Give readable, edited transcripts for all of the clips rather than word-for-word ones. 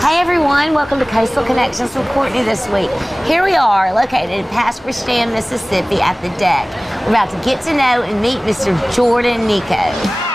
Hey everyone, welcome to Coastal Connections with Courtney this week. Here we are, located in Pass Christian, Mississippi at the deck. We're about to get to know and meet Mr. Jordan Nicaud.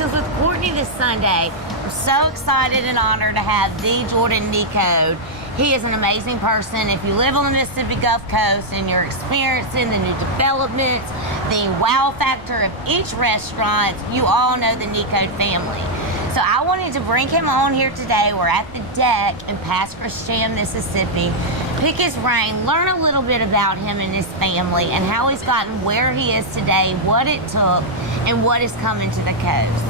With Courtney this Sunday. I'm so excited and honored to have the Jordan Nicaud. He is an amazing person. If you live on the Mississippi Gulf Coast and you're experiencing the new developments, the wow factor of each restaurant, you all know the Nicaud family. So I wanted to bring him on here today. We're at the deck in Pass Christian, Mississippi. Pick his brain, learn a little bit about him and his family and how he's gotten where he is today, what it took, and what is coming to the coast.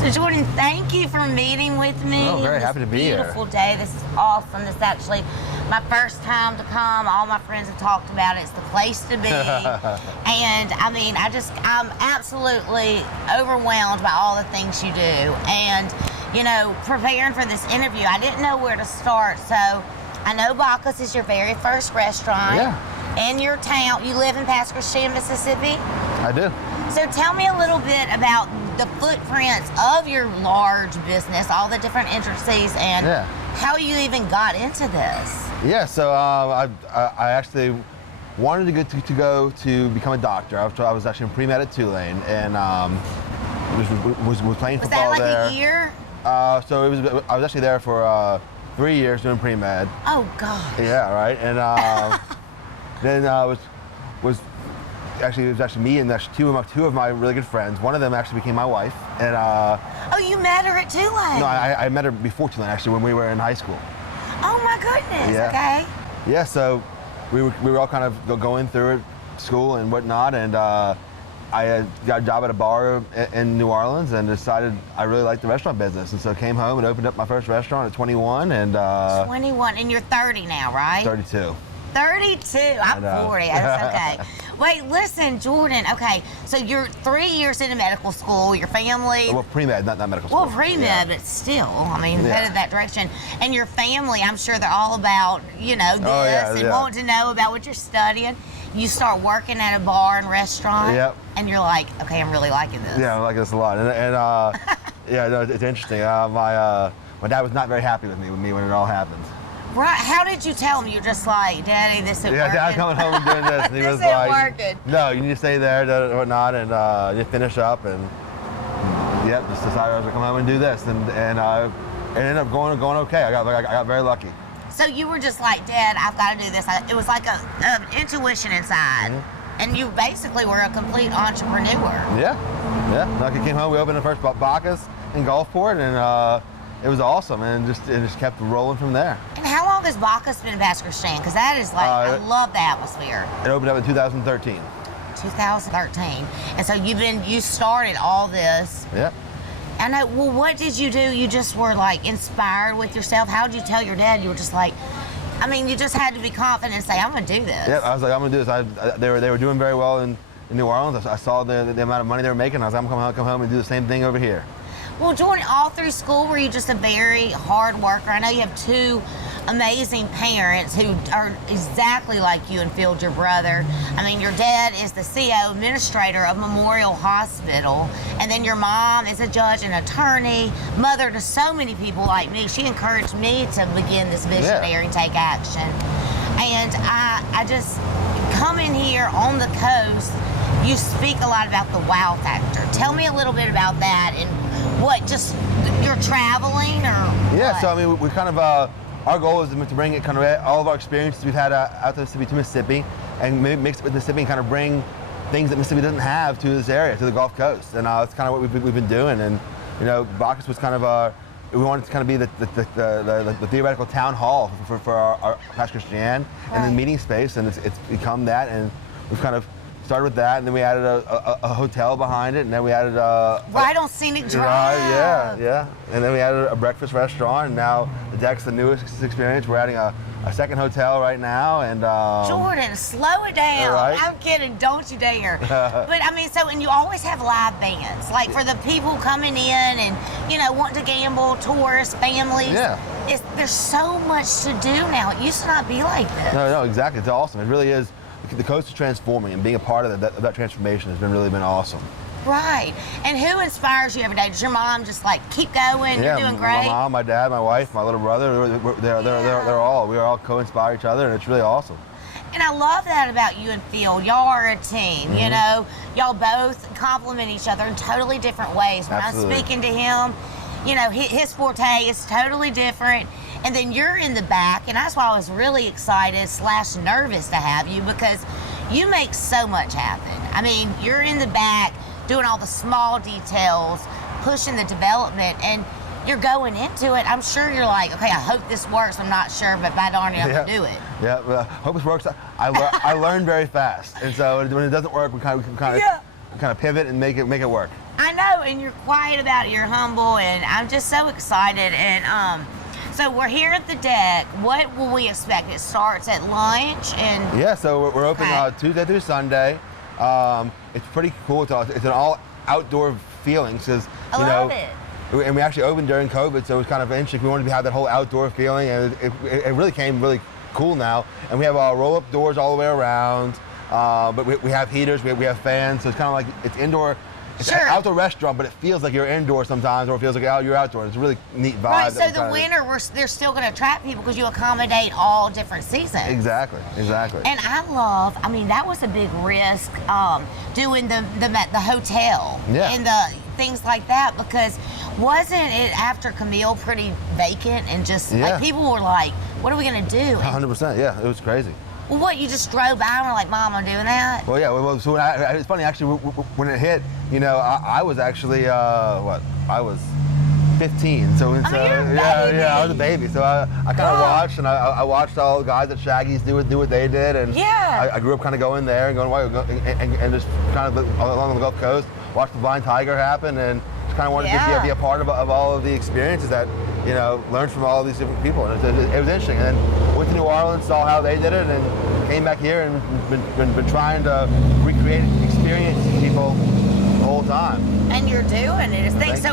So Jordan, thank you for meeting with me. Oh, very happy to be here. Beautiful day. This is awesome. This is actually my first time to come. All my friends have talked about it. It's the place to be. And I mean, I'm absolutely overwhelmed by all the things you do. And, you know, preparing for this interview, I didn't know where to start. So I know Bacchus is your very first restaurant in your town. You live in Pass Christian, Mississippi? I do. So tell me a little bit about the footprints of your large business, all the different intricacies, and how you even got into this. Yeah, so I actually wanted to go to become a doctor. I was actually in pre-med at Tulane, and was playing football there. Was that like a year? So I was actually there for 3 years doing pre-med. Oh God. Yeah, right. And then it was actually me and two of my really good friends. One of them actually became my wife. And oh, you met her at Tulane? No, I met her before Tulane, actually, when we were in high school. Oh my goodness. Yeah. Okay. Yeah. So we were all kind of going through it, school and whatnot, and I got a job at a bar in New Orleans and decided I really liked the restaurant business, and so came home and opened up my first restaurant at 21. And 21, and you're 30 now, right? 32. 32. I'm 40. That's okay. Wait, listen, Jordan. Okay, so you're 3 years into medical school. Your family. Well, pre-med, not medical school. Well, pre-med, but still, I mean, headed that direction. And your family, I'm sure they're all about, you know, this and want to know about what you're studying. You start working at a bar and restaurant, and you're like, okay, I'm really liking this. Yeah, I'm liking this a lot. And yeah, no, it's interesting. My dad was not very happy with me when it all happened. Right. How did you tell him? You're just like, Daddy, this isn't working. Yeah, Dad coming home and doing this. And he was like, no, you need to stay there and whatnot, and you finish up, and just decided I was gonna come home and do this, and it ended up going okay. I got very lucky. So you were just like, Dad, I've got to do this. It was like an intuition inside, and you basically were a complete entrepreneur. Yeah. Like I came home, we opened the first Bacchus in Gulfport, and it was awesome, and it just kept rolling from there. And how long has Bacchus been in Pass Christian? Because that is like, I love the atmosphere. It opened up in 2013. 2013. And so you started all this. Yeah. And well, what did you do? You just were like inspired with yourself. How did you tell your dad? You were just like, I mean, you just had to be confident and say, I'm gonna do this. Yeah, I was like, I'm gonna do this. They were doing very well in New Orleans. I saw the amount of money they were making. I was like, I'm gonna come home and do the same thing over here. Well, Jordan, all through school, were you just a very hard worker? I know you have two amazing parents who are exactly like you and Phil, your brother. I mean, your dad is the CEO, administrator of Memorial Hospital, and then your mom is a judge and attorney, mother to so many people like me. She encouraged me to begin this visionary and take action. And I just, coming here on the coast, you speak a lot about the wow factor. Tell me a little bit about that, and what, just you're traveling or Yeah, what? so I mean, we kind of, our goal is to bring it kind of all of our experiences we've had out to Mississippi, and mix it with Mississippi and kind of bring things that Mississippi doesn't have to this area, to the Gulf Coast. And it's kind of what we've been doing. And, you know, Bacchus was kind of, we wanted to kind of be the theoretical town hall for our Pass Christian and the meeting space, and it's become that, and we've kind of started with that, and then we added a hotel behind it, and then we added right on Scenic Drive. Yeah. And then we added a breakfast restaurant, and now the deck's the newest experience. We're adding a second hotel right now, and Jordan, slow it down. Right? I'm kidding, don't you dare. But I mean, and you always have live bands, like for the people coming in and, wanting to gamble, tourists, families. Yeah. There's so much to do now. It used to not be like this. No, exactly. It's awesome. It really is. The coast is transforming, and being a part of that transformation has really been awesome. Right. And who inspires you every day? Does your mom just keep going? Yeah, You're doing great. My mom, my dad, my wife, my little brother. We all co-inspire each other, and it's really awesome. And I love that about you and Phil. Y'all are a team, Y'all both complement each other in totally different ways. When Absolutely. I'm speaking to him, his forte is totally different. And then you're in the back, and that's why I was really excited / nervous to have you, because you make so much happen. I mean, you're in the back doing all the small details, pushing the development, and you're going into it. I'm sure you're like, okay, I hope this works. I'm not sure, but by darn it, I'm gonna do it. Yeah, well, hope it works. I learn very fast, and so when it doesn't work, we kind of pivot and make it work. I know, and you're quiet about it. You're humble, and I'm just so excited. And so we're here at the deck. What will we expect? It starts at lunch, and yeah. So we're open Tuesday through Sunday. It's pretty cool. It's an all outdoor feeling, because I love it. And we actually opened during COVID, so it was kind of interesting. We wanted to have that whole outdoor feeling, and it really came really cool now. And we have roll-up doors all the way around, but we have heaters, we have fans, so it's kind of like it's indoor. It's an outdoor restaurant, but it feels like you're indoors sometimes, or it feels like you're outdoors. It's a really neat vibe. Right, so the winter, they're still going to attract people because you accommodate all different seasons. Exactly. And I mean, that was a big risk, doing the hotel and the things like that, because wasn't it after Camille pretty vacant and just people were like, what are we going to do? 100%, yeah, it was crazy. Well, what, you just drove by and were like, Mom, I'm doing that? Well, yeah, so it's funny, actually, when it hit, I was actually, I was 15, so it's, I was a baby, so I kind of watched, and I watched all the guys at Shaggy's do what they did, and I grew up kind of going there and and just kind of along the Gulf Coast, watched the Blind Tiger happen, and just kind of wanted to be a part of all of the experiences that, learned from all of these different people, and it was interesting. And then went to New Orleans, saw how they did it, and came back here and been trying to recreate experience people the whole time. And you're doing it. So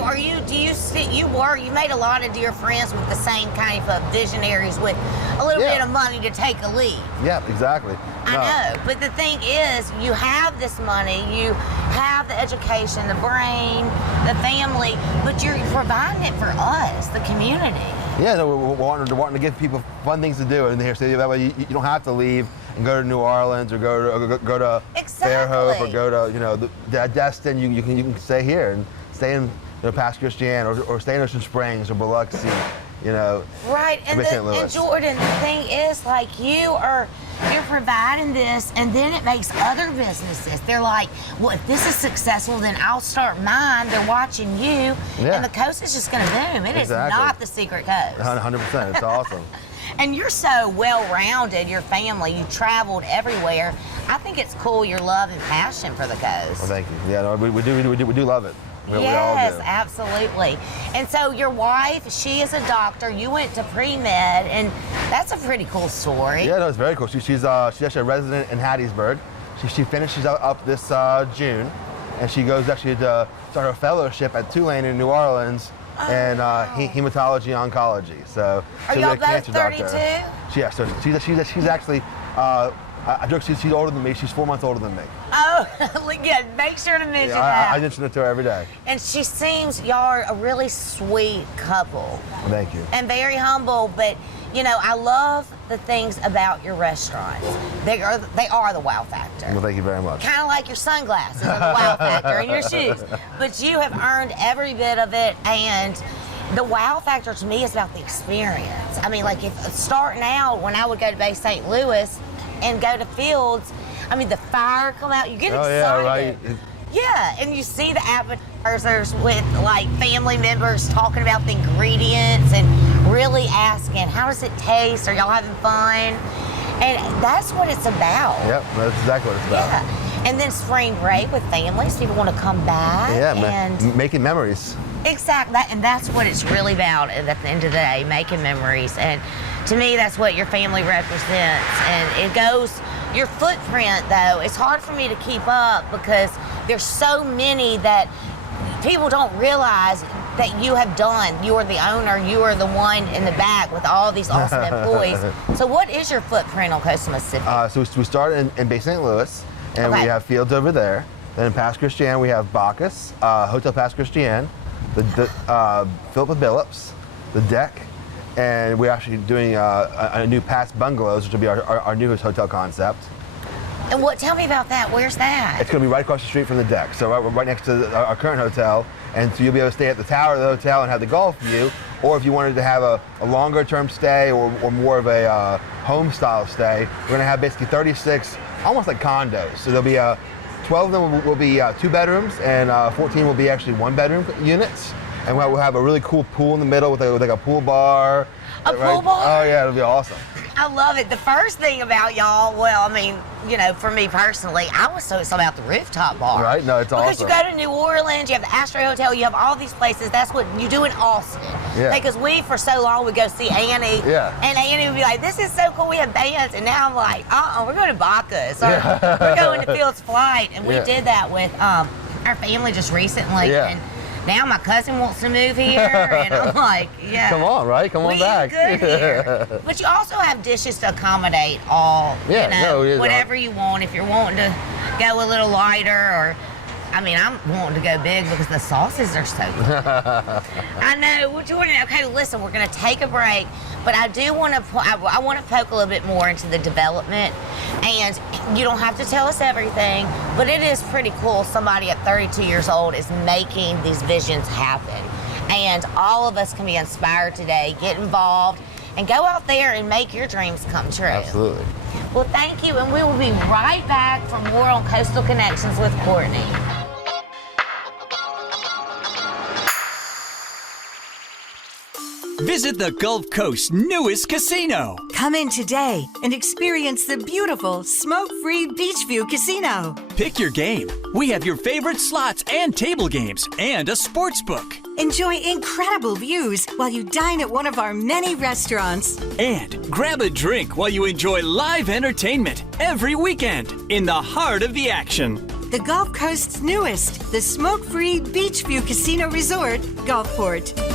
you made a lot of dear friends with the same kind of visionaries with a little bit of money to take a lead. Yeah, exactly. I know, but the thing is, you have this money, you have the education, the brain, the family, but you're providing it for us, the community. Yeah, no, we're wanting to give people fun things to do in here, so that way you don't have to leave and go to New Orleans or go to Fairhope or go to Destin. You can stay here and stay in Pass Christian or stay in Ocean Springs or Biloxi. Right, and Jordan, the thing is, like, you're providing this, and then it makes other businesses. They're like, well, if this is successful, then I'll start mine. They're watching you, and the coast is just going to boom. It is not the secret coast. 100%, it's awesome. And you're so well-rounded, your family, you traveled everywhere. I think it's cool, your love and passion for the coast. Well, thank you. Yeah, no, we do love it. Yes, we all do. Absolutely. And so your wife, she is a doctor. You went to pre-med, and that's a pretty cool story. Yeah, no, it's very cool. She's actually a resident in Hattiesburg. She finishes up this June, and she goes actually to start her fellowship at Tulane in New Orleans in hematology oncology. So are y'all both 32? Yeah, so she's actually. I joke, she's older than me. She's 4 months older than me. Oh, yeah, make sure to mention that. I mention it to her every day. And she seems, y'all are a really sweet couple. Thank you. And very humble, but, I love the things about your restaurants. They are the wow factor. Well, thank you very much. Kind of like your sunglasses are the wow factor and your shoes. But you have earned every bit of it, and the wow factor to me is about the experience. I mean, like, if starting out, when I would go to Bay St. Louis, and go to Fields, I mean, the fire come out, you get excited. Yeah, right. Yeah, and you see the appetizers with, like, family members talking about the ingredients and really asking, how does it taste? Are y'all having fun? And that's what it's about. Yep, that's exactly what it's about. Yeah. And then spring break with families, people want to come back. Yeah, and making memories. Exactly, and that's what it's really about at the end of the day, making memories. And to me, that's what your family represents. And it goes, your footprint though, it's hard for me to keep up because there's so many that people don't realize that you have done. You are the owner, you are the one in the back with all these awesome employees. So what is your footprint on coastal Mississippi? So we started in Bay St. Louis, and Okay. we have fields over there. Then in Pass Christian, we have Bacchus, Hotel Pass Christian, the Philip Billups, the Deck, and we're actually doing a new Pass Bungalows, which will be our newest hotel concept. And tell me about that, where's that? It's going to be right across the street from the Deck, so right next to our current hotel, and so you'll be able to stay at the tower of the hotel and have the golf view, or if you wanted to have a longer term stay or more of a home style stay, we're going to have basically 36, almost like condos. So there'll be 12 of them will be 2 bedrooms, and 14 will be actually 1 bedroom units. And we'll have a really cool pool in the middle with like a pool bar. A pool bar? Oh yeah, it'll be awesome. I love it. The first thing about y'all, well, I mean, you know, for me personally, I was so excited about the rooftop bar. Right? No, it's because awesome. Because you go to New Orleans, you have the Astro Hotel, you have all these places. That's what you do in Austin. Yeah. Because we, for so long, would go see Annie. Yeah. And Annie would be like, this is so cool, we have bands. And now I'm like, we're going to Bacchus. Or we're going to Fields Flight. And we did that with our family just recently. Yeah. And now my cousin wants to move here, and I'm like, yeah. Come on, right? Come on back. Good here. But you also have dishes to accommodate all, whatever you want. If you're wanting to go a little lighter, or, I mean, I'm wanting to go big because the sauces are so good. I know. Well, Jordan, okay, listen, we're going to take a break, but I do want to, I want to poke a little bit more into the development, and you don't have to tell us everything, but it is pretty cool. Somebody at 32 years old is making these visions happen, and all of us can be inspired today. Get involved and go out there and make your dreams come true. Absolutely. Well, thank you, and we will be right back for more on Coastal Connections with Courtney. Visit the Gulf Coast's newest casino. Come in today and experience the beautiful smoke-free Beachview Casino. Pick your game. We have your favorite slots and table games and a sports book. Enjoy incredible views while you dine at one of our many restaurants. And grab a drink while you enjoy live entertainment every weekend in the heart of the action. The Gulf Coast's newest, the smoke-free Beachview Casino Resort, Gulfport.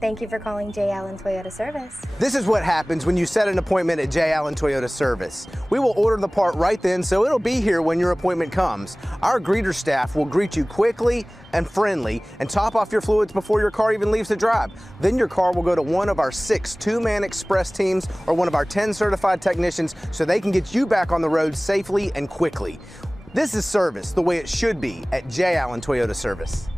Thank you for calling J. Allen Toyota Service. This is what happens when you set an appointment at J. Allen Toyota Service. We will order the part right then, so it'll be here when your appointment comes. Our greeter staff will greet you quickly and friendly and top off your fluids before your car even leaves the drive. Then your car will go to one of our 6 two-man express teams or one of our 10 certified technicians so they can get you back on the road safely and quickly. This is service the way it should be at J. Allen Toyota Service.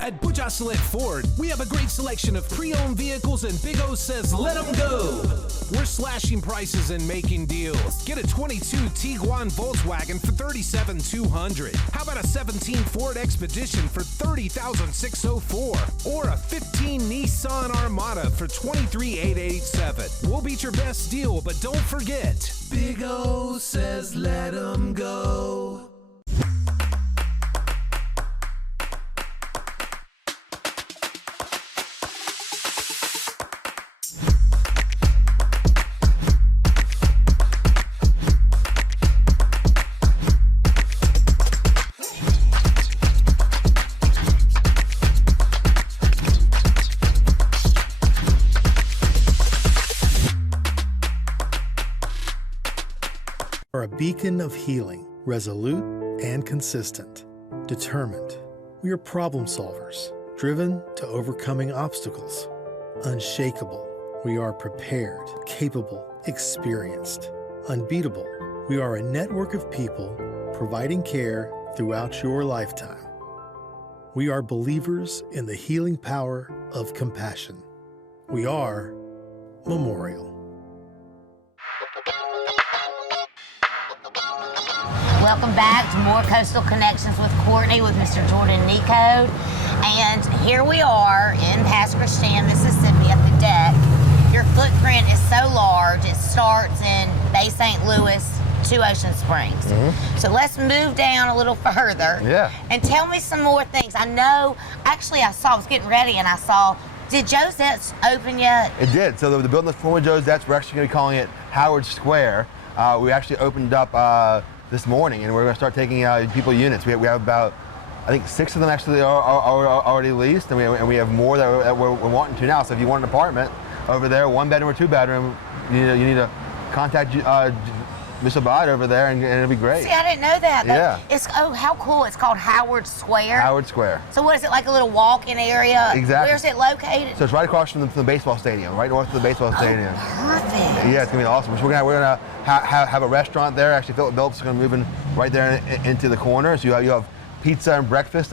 At Butch Select Ford, we have a great selection of pre-owned vehicles, and Big O says let them go. We're slashing prices and making deals. Get a 22 Tiguan Volkswagen for $37,200. How about a 17 Ford Expedition for $30,604? Or a 15 Nissan Armada for $23,887. We'll beat your best deal, but don't forget, Big O says let them go. beacon of healing, resolute and consistent. Determined. We are problem solvers, driven to overcoming obstacles. Unshakable. We are prepared, capable, experienced. Unbeatable. We are a network of people providing care throughout your lifetime. We are believers in the healing power of compassion. We are Memorial. Welcome back to more Coastal Connections with Courtney with Mr. Jordan Nicaud. And here we are in Pass Christian, Mississippi at the deck. Your footprint is so large, it starts in Bay St. Louis to Ocean Springs. So let's move down a little further. Yeah. And tell me some more things. I know, actually I was getting ready and I saw, did Josette's open yet? It did. So the building that's former Josette's, we're actually going to be calling it Howard Square. We actually opened up this morning, and we're going to start taking people units. We have about, I think, 6 of them actually are already leased, and we have more that we're wanting to now. So if you want an apartment over there, 1 bedroom or 2 bedroom, you need to contact Miss Abad over there, and it'll be great. See, I didn't know that. Yeah. It's, oh, how cool. It's called Howard Square. Howard Square. So what is it, like a little walk-in area? Exactly. Where's it located? So it's right across from the baseball stadium, right north of the baseball stadium. Perfect. Yeah, it's gonna be awesome. So we're gonna have a restaurant there. Actually, Philip's gonna move in right there into the corner. So you have pizza and breakfast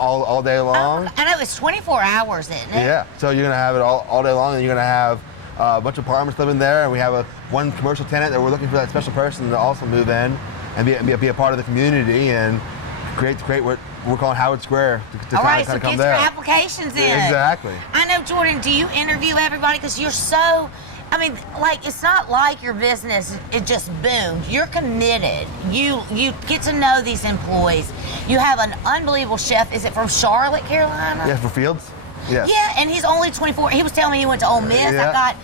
all day long. I know, it's 24 hours, isn't it? Yeah. So you're gonna have it all day long, and you're gonna have a bunch of apartments living there, and we have one commercial tenant that we're looking for that special person to also move in and be a part of the community and create what we're calling Howard Square to All right, kind so of come get there. your applications in. Exactly. I know, Jordan, do you interview everybody? Because you're so, I mean, like, it's not like your business, it just boomed. You're committed. You get to know these employees. You have an unbelievable chef. Is it from Charlotte, Carolina? Yeah, for Fields? Yes. Yeah, and he's only 24. He was telling me he went to Ole Miss. Yeah.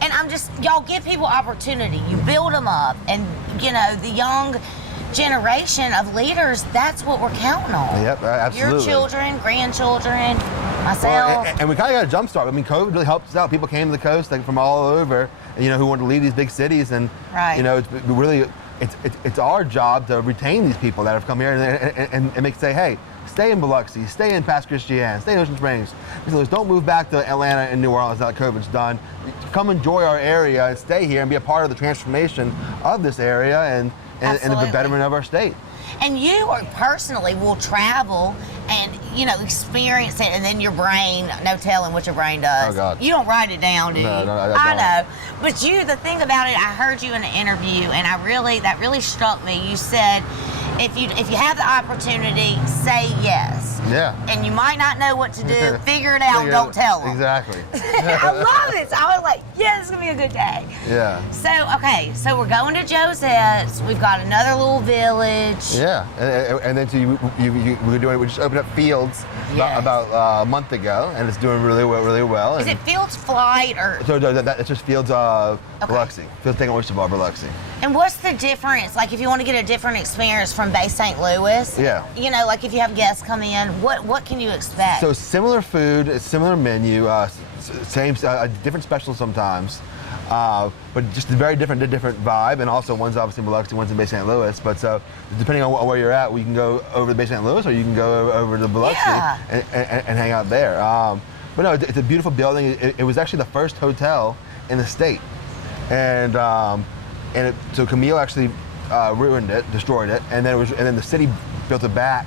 And I'm just, y'all give people opportunity. You build them up. And, you know, the young generation of leaders, that's what we're counting on. Yep, absolutely. Your children, grandchildren, myself. Well, and we kind of got a jump start. I mean, COVID really helped us out. People came to the coast from all over, you know, who wanted to leave these big cities. And, you know, it's really, it's our job to retain these people that have come here and make say, hey, stay in Biloxi, stay in Pass Christian, stay in Ocean Springs. So don't move back to Atlanta and New Orleans now that COVID's done. Come enjoy our area and stay here and be a part of the transformation of this area and the betterment of our state. And you personally will travel and, you know, experience it, and then your brain, no telling what your brain does. Oh, God. You don't write it down, do you? No, I know. But the thing about it, I heard you in an interview, and that really struck me. You said, if you have the opportunity, say yes. Yeah. And you might not know what to do, figure it out, don't tell them. Exactly. I love it. So I was like, yeah, this is going to be a good day. Yeah. So, okay, so we're going to Josette's. We've got another little village. Yeah, and then we just opened up Fields about a month ago, and it's doing really well. Is it Fields Flight or? So it's just Fields Biloxi. Fields taking Oyster Bar Biloxi. And what's the difference? Like, if you want to get a different experience from Bay St. Louis, you know, like if you have guests come in, what can you expect? So similar food, similar menu, same different specials sometimes. But just a very different vibe, and also one's obviously in Biloxi, one's in Bay St. Louis. But so depending on where you're at, we can go over to Bay St. Louis, or you can go over to Biloxi and hang out there. But no, it's a beautiful building. It was actually the first hotel in the state, and so Camille actually ruined it, destroyed it, and then the city built it back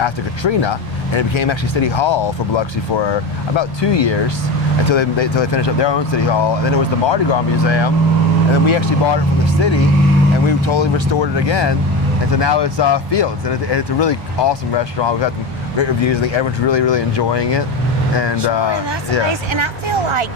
after Katrina, and it became actually City Hall for Biloxi for about 2 years until they finished up their own City Hall. And then it was the Mardi Gras Museum, and then we actually bought it from the city, and we totally restored it again. And so now it's Fields, and it's a really awesome restaurant. We've had some great reviews. I think everyone's really enjoying it. And that's amazing. And I feel like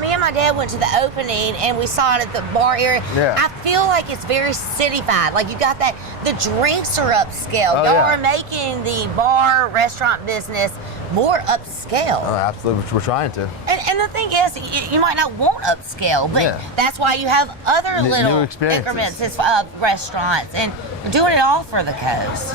me and my dad went to the opening and we saw it at the bar area. Yeah. I feel like it's very cityfied. Like you got that, the drinks are upscale. Y'all are making the bar restaurant business more upscale. Oh, absolutely, we're trying to. And the thing is, you might not want upscale, but that's why you have other little increments of restaurants, and you're doing it all for the coast.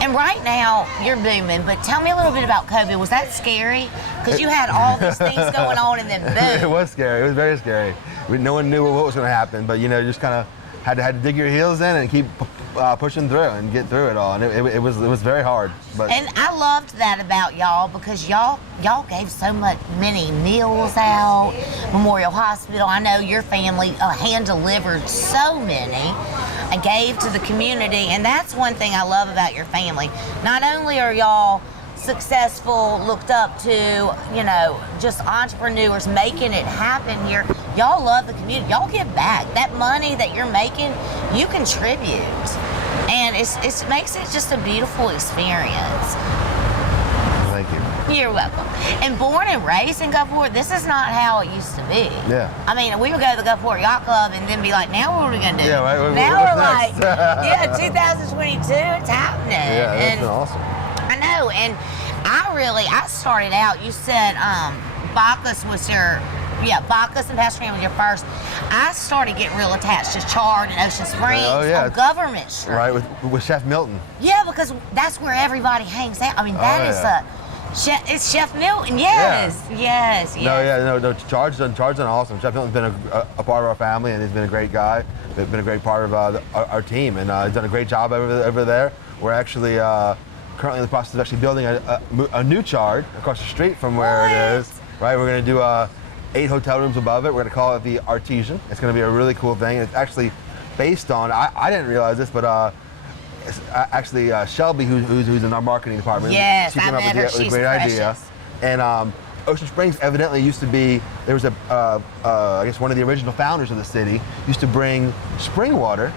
And right now, you're booming, but tell me a little bit about COVID. Was that scary? Because you had all these things going on and then boom. It was scary. It was very scary. No one knew what was going to happen, but you know, just kind of had to dig your heels in and keep pushing through and get through it all. And it was very hard. But And I loved that about y'all because y'all gave so many meals out. Memorial Hospital, I know your family hand delivered so many and gave to the community. And that's one thing I love about your family. Not only are y'all successful, looked up to, just entrepreneurs making it happen here. Y'all love the community. Y'all give back. That money that you're making, you contribute. And it makes it just a beautiful experience. Thank you. You're welcome. And born and raised in Gulfport, this is not how it used to be. Yeah. I mean, we would go to the Gulfport Yacht Club and then be like, now what are we going to do? Yeah, right. Now What's we're next? like, 2022, it's happening. Yeah, that's and been awesome. I know, and I started out, you said Bacchus was Bacchus and Pasadena was your first. I started getting real attached to Chard and Ocean Springs on Government Street. Right, with Chef Milton. Yeah, because that's where everybody hangs out. I mean, it's Chef Milton, yes. No, Chard's done awesome. Chef Milton's been a part of our family, and he's been a great guy. He's been a great part of our team, and he's done a great job over there. We're actually currently in the process of actually building a new Chard across the street from where it is. Right, we're going to do 8 hotel rooms above it. We're going to call it the Artesian. It's going to be a really cool thing. It's actually based on, I didn't realize this, but it's actually Shelby, who's in our marketing department. Yes, she came I up met with her. a She's great precious. idea. And Ocean Springs evidently used to be, there was I guess one of the original founders of the city used to bring spring water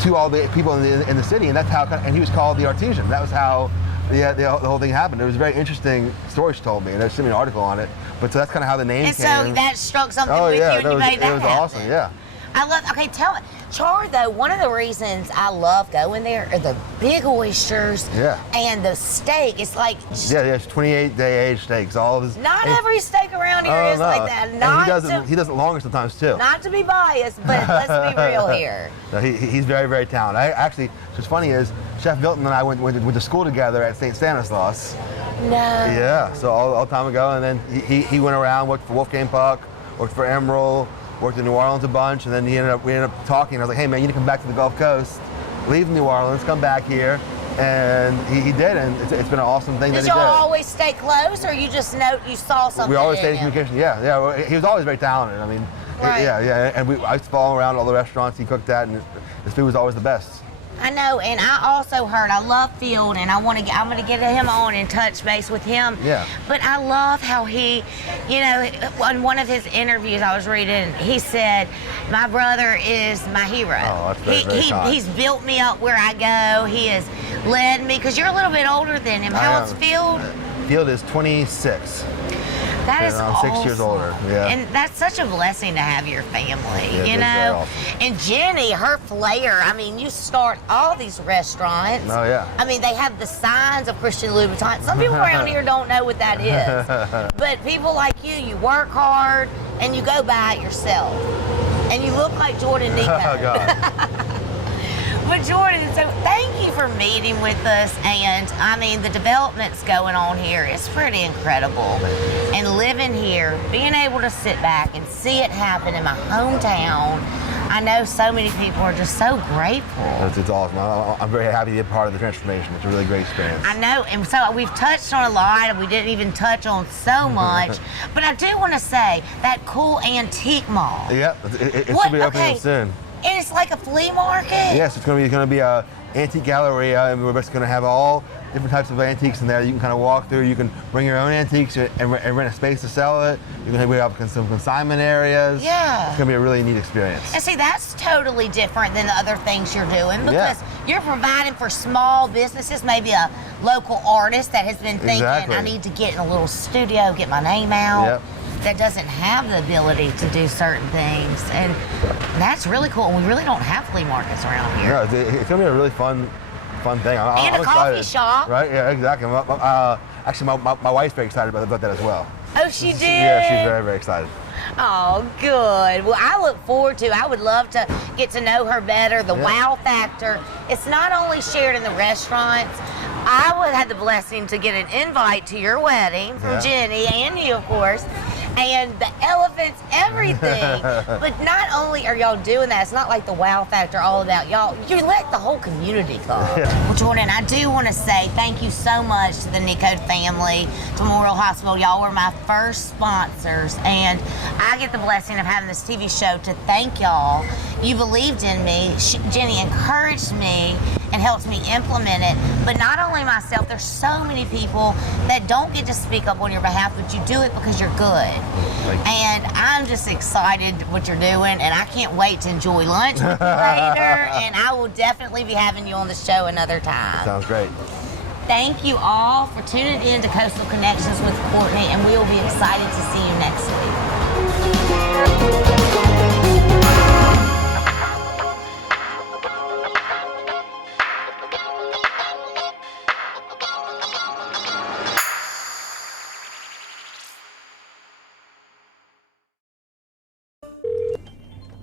to all the people in the city, and that's how, and he was called the Artesian. That was how the whole thing happened. It was a very interesting story she told me, and there's an article on it. But so that's kind of how the name came. And so that struck something with you, and you made that happen. It was awesome, yeah. I love, okay, tell me, Chard though, one of the reasons I love going there are the big oysters and the steak. It's like... Yeah, it's 28-day aged steaks. All of his... Not every steak around here is like that. And he does it longer sometimes too. Not to be biased, but let's be real here. No, he's very, very talented. What's funny is, Chef Milton and I went to school together at St. Stanislaus. No. Yeah, so all time ago, and then he went around, worked for Wolfgang Puck, worked for Emerald, worked in New Orleans a bunch, and then we ended up talking. I was like, hey man, you need to come back to the Gulf Coast, leave New Orleans, come back here, and he did, and it's been an awesome thing that he did. Did y'all always stay close, or you just you saw something? We always stayed in communication. Yeah. He was always very talented. I mean, right. And I used to follow him around all the restaurants he cooked at, and his food was always the best. I know, and I also heard, I love Field, and I'm going to get him on and touch base with him. Yeah. But I love how he, in one of his interviews I was reading, he said, my brother is my hero. Oh, that's very kind. He's built me up where I go. He has led me, because you're a little bit older than him. How old's Field? Field is 26. That is I'm awesome. 6 years older. Yeah. And that's such a blessing to have your family, Yeah, very awesome. And Jenny, her flair, I mean, you start all these restaurants. Oh, yeah. I mean, they have the signs of Christian Louboutin. Some people around here don't know what that is. But people like you work hard and you go by it yourself. And you look like Jordan Nicaud. Oh, God. But Jordan, so thank you for meeting with us, and I mean the developments going on here is pretty incredible. And living here, being able to sit back and see it happen in my hometown, I know so many people are just so grateful. It's awesome. I'm very happy to be a part of the transformation. It's a really great experience. I know, and so we've touched on a lot, and we didn't even touch on so much. But I do want to say that cool antique mall. Yeah, it should be opening soon. And it's like a flea market? Yes, it's going to be a antique gallery, and we're just going to have all different types of antiques in there. You can kind of walk through. You can bring your own antiques and rent a space to sell it. We have some consignment areas. Yeah. It's going to be a really neat experience. And see, that's totally different than the other things you're doing, because you're providing for small businesses, maybe a local artist that has been thinking, I need to get in a little studio, get my name out. Yep. That doesn't have the ability to do certain things, and that's really cool. We really don't have flea markets around here. Yeah, it's gonna be a really fun thing. I'm a coffee excited. shop. Right? Yeah, exactly. Actually, my wife's very excited about that as well. Oh, she did? Yeah, she's very, very excited. Oh, good. Well, I look forward to. I would love to get to know her better. The wow factor. It's not only shared in the restaurants. I would have the blessing to get an invite to your wedding from Jenny and you, of course. and the elephants, everything. But not only are y'all doing that, it's not like the wow factor all about y'all. You let the whole community come. Well, Jordan, I do want to say thank you so much to the Nicaud family, to Memorial Hospital. Y'all were my first sponsors, and I get the blessing of having this TV show to thank y'all. You believed in me. Jenny encouraged me and helped me implement it. But not only myself, there's so many people that don't get to speak up on your behalf, but you do it because you're good. And I'm just excited what you're doing, and I can't wait to enjoy lunch with you later, and I will definitely be having you on the show another time. Sounds great. Thank you all for tuning in to Coastal Connections with Courtney, and we will be excited to see you next week.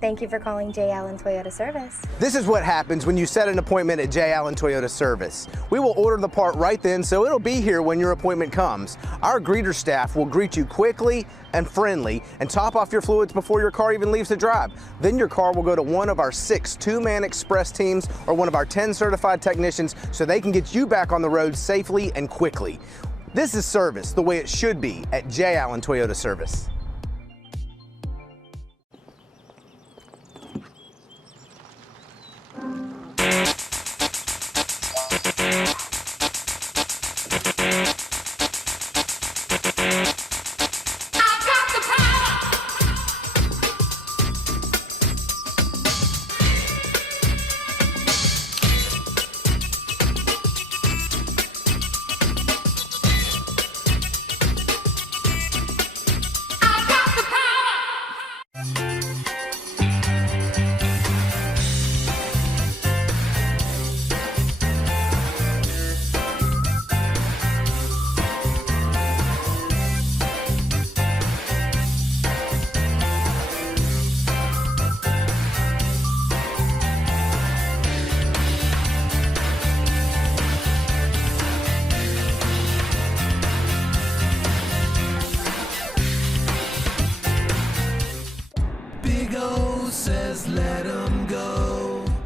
Thank you for calling J. Allen Toyota Service. This is what happens when you set an appointment at J. Allen Toyota Service. We will order the part right then, so it'll be here when your appointment comes. Our greeter staff will greet you quickly and friendly and top off your fluids before your car even leaves the drive. Then your car will go to one of our 6 two-man express teams or one of our 10 certified technicians so they can get you back on the road safely and quickly. This is service the way it should be at J. Allen Toyota Service.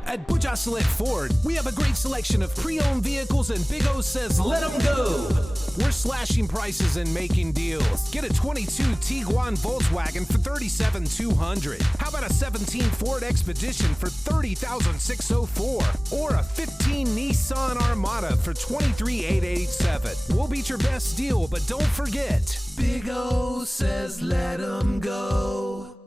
At Butch Select Ford, we have a great selection of pre-owned vehicles, and Big O says let them go. We're slashing prices and making deals. Get a 22 Tiguan Volkswagen for $37,200. How about a 17 Ford Expedition for $30,604? Or a 15 Nissan Armada for $23,887. We'll beat your best deal, but don't forget, Big O says let them go.